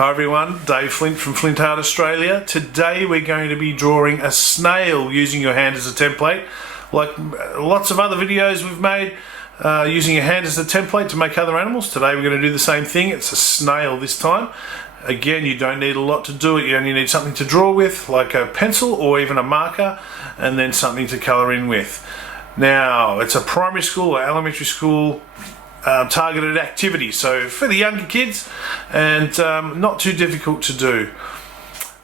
Hi everyone, Dave Flint from Flint Art Australia. Today we're going to be drawing a snail using your hand as a template. Like lots of other videos we've made using your hand as a template to make other animals. Today we're going to do the same thing. It's a snail this time. Again, you don't need a lot to do it. You only need something to draw with, like a pencil or even a marker, and then something to colour in with. Now, it's a primary school or elementary school targeted activity, so for the younger kids, and not too difficult to do.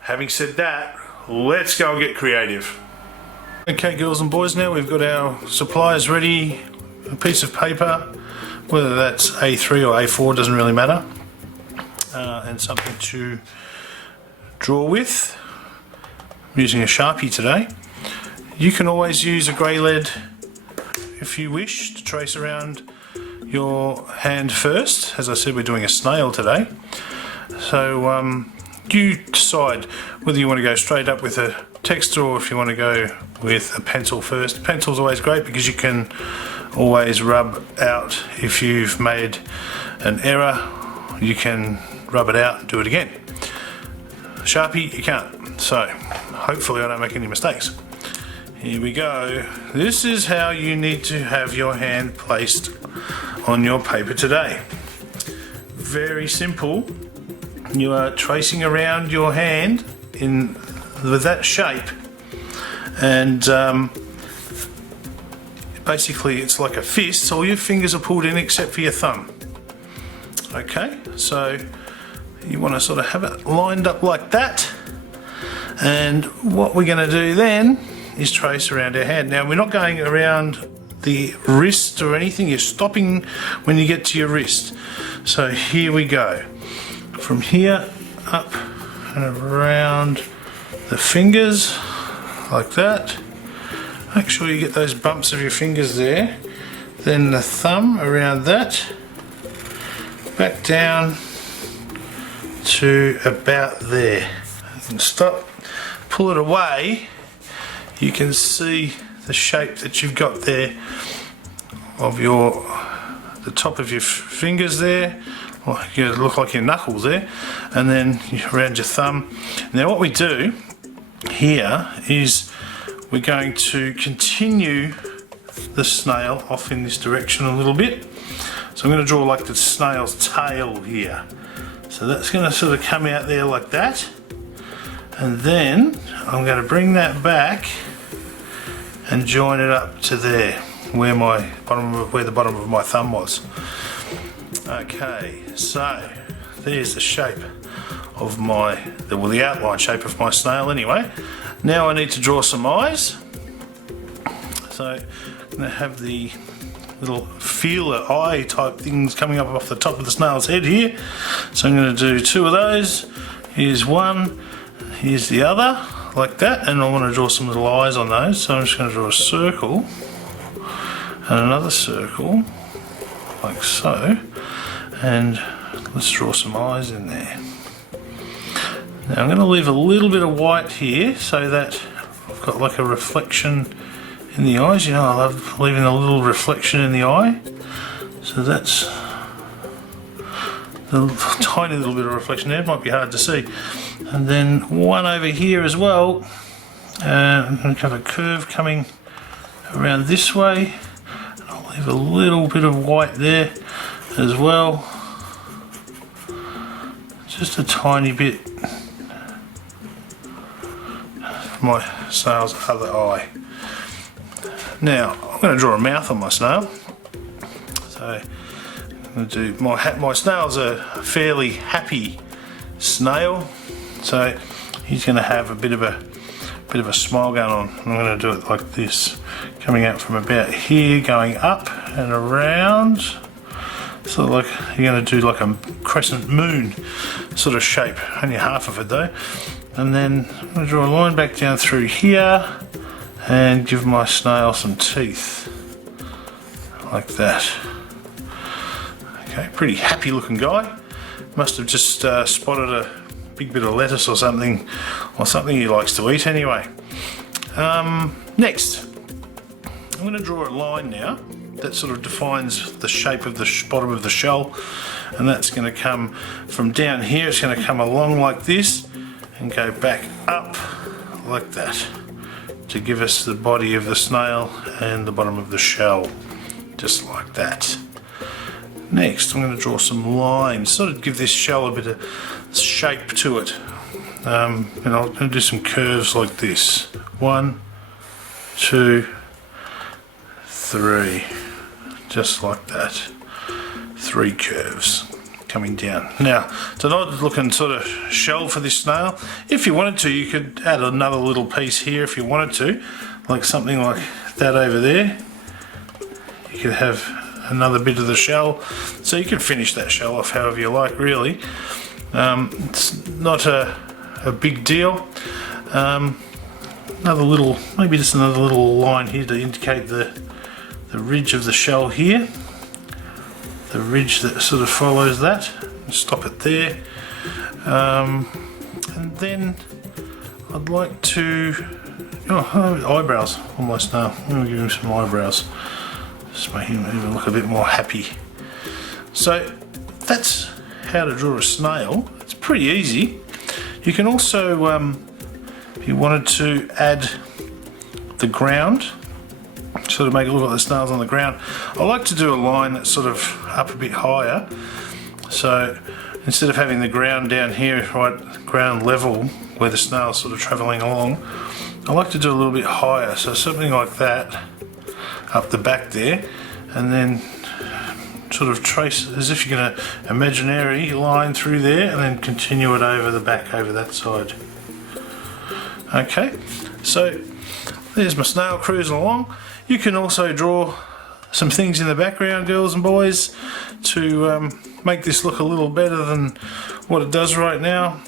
Having said that, let's go and get creative. Okay girls and boys, now we've got our supplies ready. A piece of paper, whether that's A3 or A4 doesn't really matter, and something to draw with. I'm using a Sharpie today. You can always use a grey lead if you wish to trace around your hand first. As I said, we're doing a snail today, so you decide whether you want to go straight up with a text or if you want to go with a pencil first. Pencil's always great because you can always rub out if you've made an error. You can rub it out and do it again. Sharpie, you can't, so hopefully I don't make any mistakes. Here we go. This is how you need to have your hand placed on your paper today. Very simple. You are tracing around your hand with that shape, and basically it's like a fist, so all your fingers are pulled in except for your thumb. Okay, so you want to sort of have it lined up like that, and what we're going to do then is trace around our hand. Now, we're not going around the wrist or anything, you're stopping when you get to your wrist. So here we go. From here up and around the fingers, like that. Make sure you get those bumps of your fingers there. Then the thumb around that. Back down to about there. And stop, pull it away. You can see the shape that you've got there of the top of your fingers there. Well, you look like your knuckles there, and then around your thumb. Now what we do here is we're going to continue the snail off in this direction a little bit. So I'm going to draw like the snail's tail here. So that's going to sort of come out there like that, and then I'm going to bring that back and join it up to there, where the bottom of my thumb was. Okay, so there's the shape of the outline shape of my snail anyway. Now I need to draw some eyes. So I'm going to have the little feeler eye type things coming up off the top of the snail's head here. So I'm going to do two of those. Here's one, here's the other, like that, and I want to draw some little eyes on those, so I'm just going to draw a circle and another circle like so, and let's draw some eyes in there. Now I'm going to leave a little bit of white here so that I've got like a reflection in the eyes. You know, I love leaving a little reflection in the eye, so that's a tiny little bit of reflection there. It might be hard to see. And then one over here as well. I'm going to have a curve coming around this way. And I'll leave a little bit of white there as well. Just a tiny bit for my snail's other eye. Now I'm going to draw a mouth on my snail. So I'm going to do my snail's a fairly happy snail. So he's going to have a bit of a smile going on. I'm going to do it like this, coming out from about here, going up and around. So like you're going to do like a crescent moon sort of shape. Only half of it though. And then I'm going to draw a line back down through here and give my snail some teeth, like that. Okay, pretty happy looking guy. Must have just spotted a big bit of lettuce or something he likes to eat anyway. Next, I'm going to draw a line now that sort of defines the shape of the bottom of the shell, and that's going to come from down here. It's going to come along like this and go back up like that to give us the body of the snail and the bottom of the shell, just like that. Next, I'm going to draw some lines, sort of give this shell a bit of shape to it. And I'm going to do some curves like this. 1, 2, 3, just like that. 3 curves coming down. Now, it's an odd looking sort of shell for this snail. If you wanted to, you could add another little piece here if you wanted to, like something like that over there. You could have another bit of the shell, so you can finish that shell off however you like, really. It's not a big deal. Another little, maybe just another little line here to indicate the ridge of the shell here, the ridge that sort of follows that. Stop it there. And then I'd like to, eyebrows almost now. I'm going to give him some eyebrows, just make him even look a bit more happy. So that's how to draw a snail. It's pretty easy. You can also, if you wanted to add the ground, sort of make it look like the snail's on the ground, I like to do a line that's sort of up a bit higher. So instead of having the ground down here, right, ground level, where the snail's sort of travelling along, I like to do a little bit higher. So something like that up the back there, and then sort of trace as if you're going to imaginary line through there and then continue it over the back over that side. Okay, so there's my snail cruising along. You can also draw some things in the background, girls and boys, to make this look a little better than what it does right now.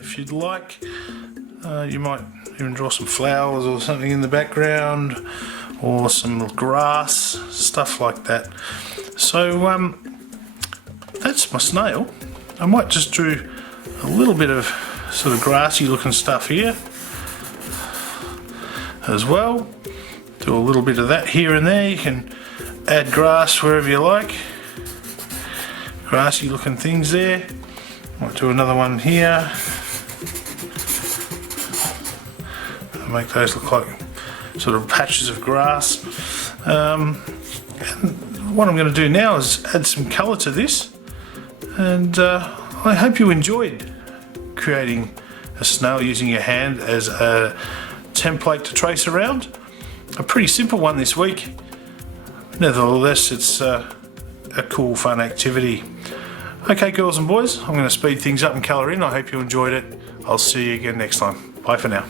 If you'd like, you might even draw some flowers or something in the background, or some grass, stuff like that. So that's my snail. I might just do a little bit of sort of grassy looking stuff here as well. Do a little bit of that here and there. You can add grass wherever you like. Grassy looking things there. Might do another one here. Make those look like sort of patches of grass. And what I'm going to do now is add some colour to this, and I hope you enjoyed creating a snail using your hand as a template to trace around. A pretty simple one this week. Nevertheless, it's a cool, fun activity. Okay, girls and boys, I'm going to speed things up and colour in. I hope you enjoyed it. I'll see you again next time. Bye for now.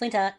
Flinter.